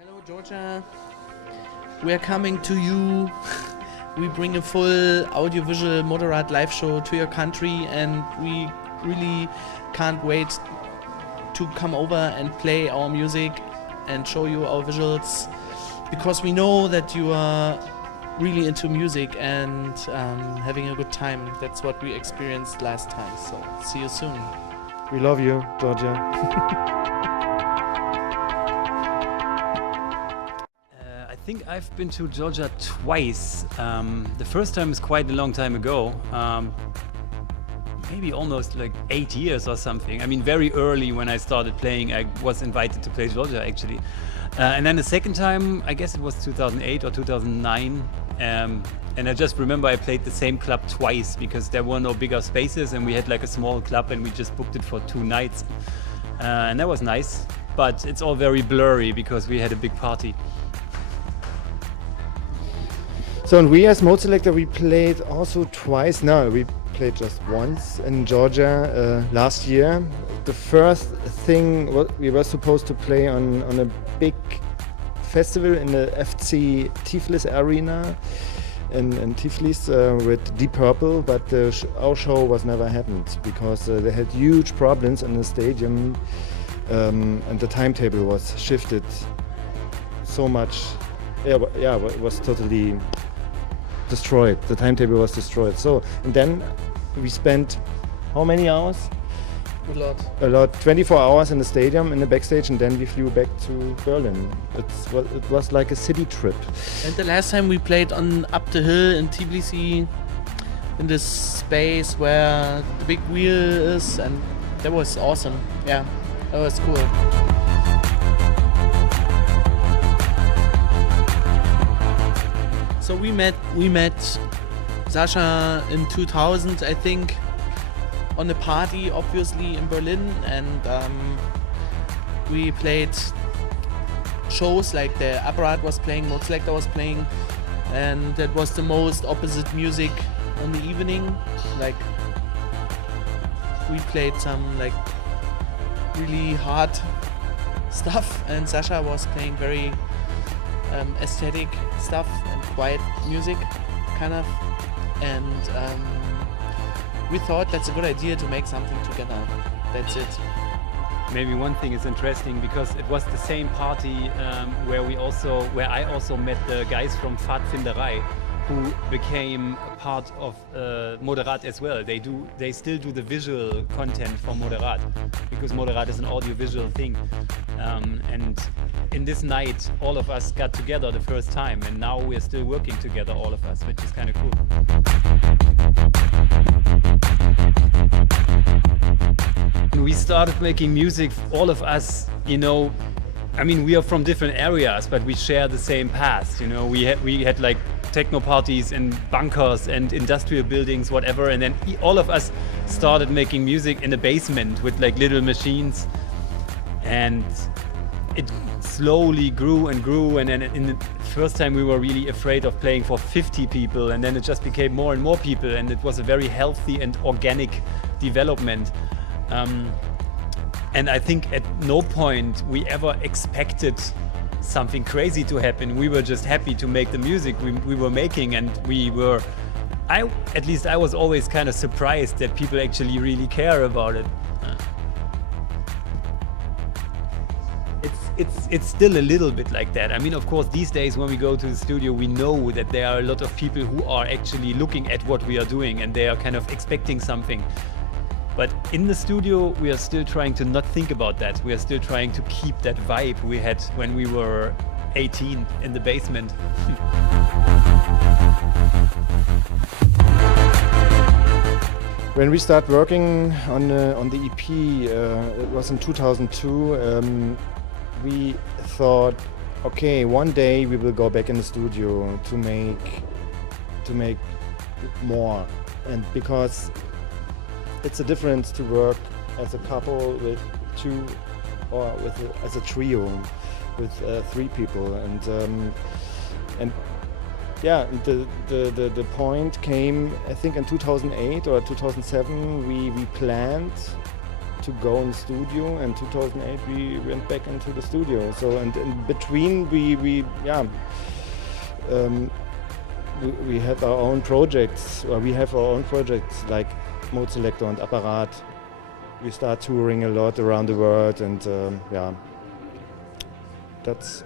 Hello Georgia, we are coming to you. We bring a full audiovisual Moderat live show to your country, and we really can't wait to come over and play our music and show you our visuals, because we know that you are really into music and having a good time. That's what we experienced last time, so see you soon. We love you, Georgia. I think I've been to Georgia twice. The first time is quite a long time ago. Maybe almost like 8 years or something. I mean, very early when I started playing, I was invited to play Georgia actually. And then the second time, I guess it was 2008 or 2009. And I just remember I played the same club twice because there were no bigger spaces and we had like a small club and we just booked it for 2 nights. And that was nice, but it's all very blurry because we had a big party. So, and we as Modeselektor, we played also twice. No, we played just once in Georgia last year. The first thing, we were supposed to play on a big festival in the FC Tbilisi arena in Tbilisi with Deep Purple, but our show was never happened because they had huge problems in the stadium, and the timetable was shifted so much. Yeah, it was totally destroyed. The timetable was destroyed. So, and then we spent how many hours? A lot. 24 hours in the stadium, in the backstage, and then we flew back to Berlin. It was like a city trip. And the last time we played up the hill in Tbilisi, in this space where the big wheel is, and that was awesome. Yeah, that was cool. So we met Sasha in 2000, I think, on a party, obviously, in Berlin, and we played shows like the Barcelona was playing, Modeselektor was playing, and that was the most opposite music on the evening. Like, we played some like really hard stuff, and Sasha was playing very aesthetic stuff and quiet music, kind of, and we thought that's a good idea to make something together. That's it. Maybe one thing is interesting because it was the same party where I also met the guys from Pfadfinderei, who became a part of Moderat as well. They still do the visual content for Moderat because Moderat is an audio-visual thing. And in this night, all of us got together the first time, and now we're still working together, all of us, which is kind of cool. We started making music, all of us, you know, I mean, we are from different areas, but we share the same past, you know. We had like techno parties in bunkers and industrial buildings, whatever, and then all of us started making music in the basement with like little machines, and it slowly grew and grew, and then in the first time we were really afraid of playing for 50 people, and then it just became more and more people, and it was a very healthy and organic development. And I think at no point we ever expected something crazy to happen. We were just happy to make the music we were making, and at least I was always kind of surprised that people actually really care about it. It's still a little bit like that. I mean, of course, these days when we go to the studio, we know that there are a lot of people who are actually looking at what we are doing, and they are kind of expecting something. But in the studio, we are still trying to not think about that. We are still trying to keep that vibe we had when we were 18 in the basement. When we start working on the EP, it was in 2002. We thought, okay, one day we will go back in the studio to make more, and because it's a difference to work as a couple with 2 or as a trio with 3 people, and yeah, the point came, I think, in 2008 or 2007. We planned to go in the studio, and 2008 we went back into the studio. So and in between we had our own projects, or we have our own projects like Modeselektor and Apparat. We start touring a lot around the world, and that's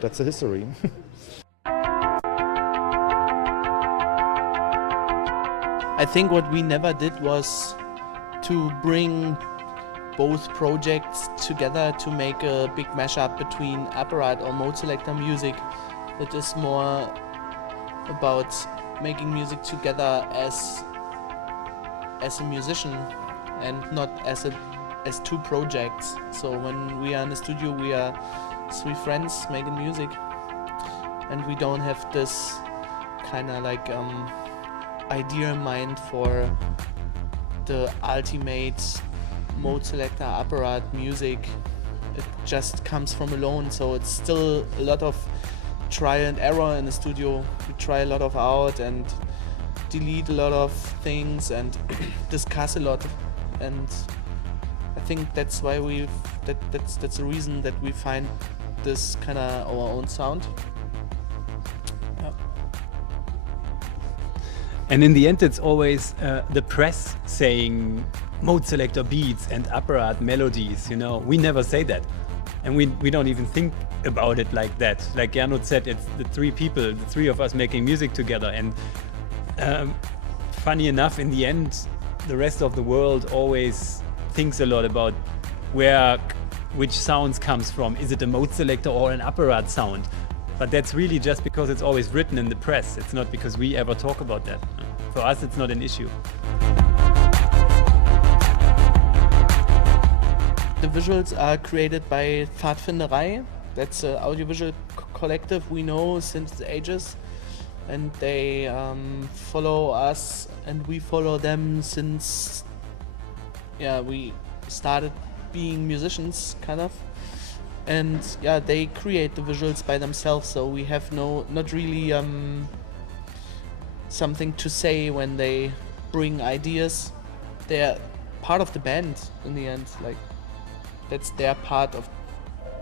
the history. I think what we never did was to bring both projects together to make a big mashup between Apparat or Modeselektor music. It is more about making music together as a musician and not as two projects. So when we are in the studio, we are 3 friends making music, and we don't have this kind of like idea in mind for the ultimate Modeselektor Apparat music. It just comes from alone, so it's still a lot of trial and error in the studio. We try a lot of out and delete a lot of things and discuss a lot, and I think that's why that's the reason that we find this kind of our own sound. And in the end, it's always the press saying Modeselektor beats and Apparat melodies, you know. We never say that. And we don't even think about it like that. Like Gernot said, it's the 3 people, the 3 of us making music together. And funny enough, in the end, the rest of the world always thinks a lot about which sounds comes from. Is it a Modeselektor or an Apparat sound? But that's really just because it's always written in the press. It's not because we ever talk about that. For us, it's not an issue. The visuals are created by Pfadfinderei. That's an audiovisual collective we know since the ages. And they follow us, and we follow them since we started being musicians, kind of. And they create the visuals by themselves, so we have not really something to say when they bring ideas. They're part of the band in the end, like that's their part of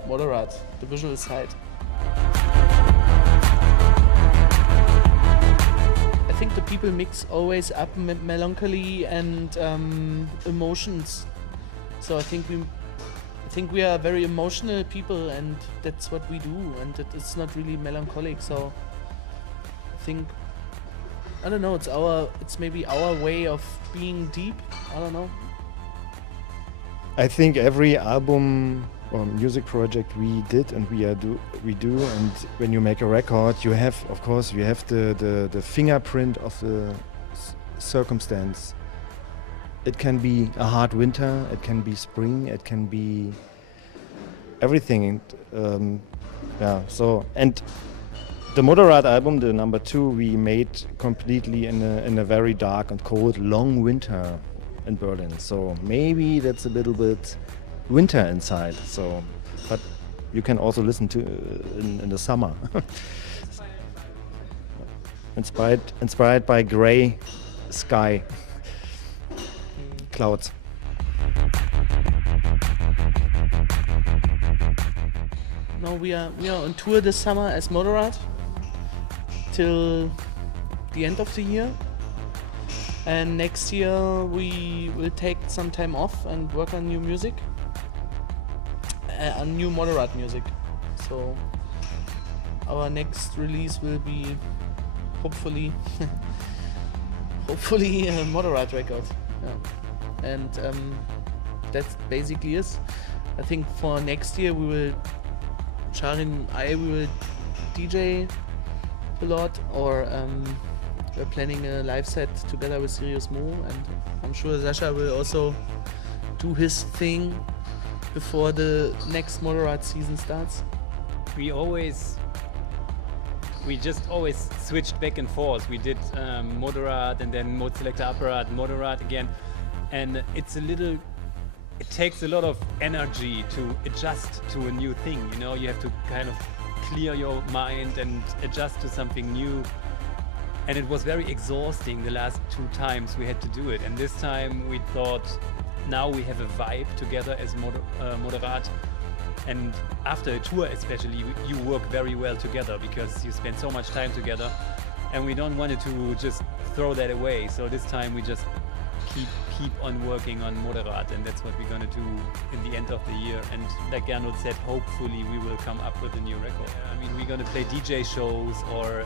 Moderat, the visual side. I think the people mix always up melancholy and emotions. So I think we are very emotional people, and that's what we do, and it's not really melancholic. So I think, I don't know, it's maybe our way of being deep. I don't know. I think every album or music project we did and we do, and when you make a record, you have, of course, the fingerprint of the circumstance. It can be a hard winter, it can be spring, it can be everything. So, and the Moderat album, the number 2, we made completely in a very dark and cold, long winter in Berlin. So maybe that's a little bit winter inside. So, but you can also listen to in the summer. Inspired by gray sky. Clouds. No, we are on tour this summer as Moderat till the end of the year, and next year we will take some time off and work on new music, on new Moderat music. So our next release will be hopefully a Moderat record. Yeah. And that's basically it. I think for next year we will DJ a lot, or we're planning a live set together with Sirius Mo, and I'm sure Sasha will also do his thing before the next Moderat season starts. We just always switched back and forth. We did Moderat and then Modeselektor Apparat, Moderat again, and it takes a lot of energy to adjust to a new thing. You know, you have to kind of clear your mind and adjust to something new. And it was very exhausting the last 2 times we had to do it. And this time we thought, now we have a vibe together as Moderat. And after a tour especially, you work very well together because you spend so much time together, and we don't want to just throw that away. So this time we just keep on working on Moderat, and that's what we're gonna do in the end of the year. And like Gernot said, hopefully we will come up with a new record. I mean, we're gonna play DJ shows or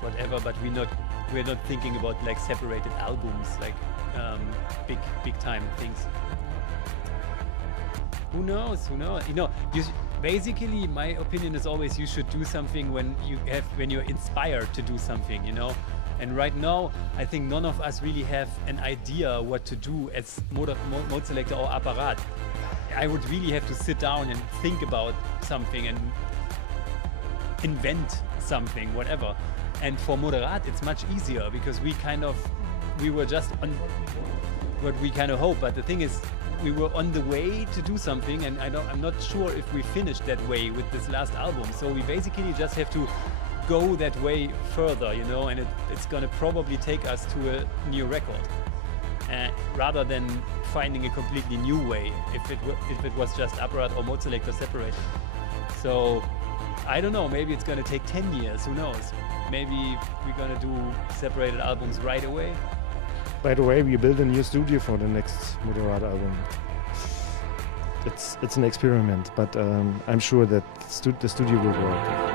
whatever, but we're not thinking about like separated albums, like big time things. Who knows? You know, basically my opinion is always you should do something when you're inspired to do something, you know. And right now, I think none of us really have an idea what to do as Modeselektor or Apparat. I would really have to sit down and think about something and invent something, whatever. And for Moderat, it's much easier because we were just on what we kind of hope. But the thing is, we were on the way to do something, and I'm not sure if we finished that way with this last album. So we basically just have to go that way further, you know, and it's gonna probably take us to a new record, rather than finding a completely new way if it was just Apparat or Modeselektor separated. So I don't know, maybe it's gonna take 10 years, who knows? Maybe we're gonna do separated albums right away. By the way, we built a new studio for the next Moderat album. It's an experiment, but I'm sure that the studio will work.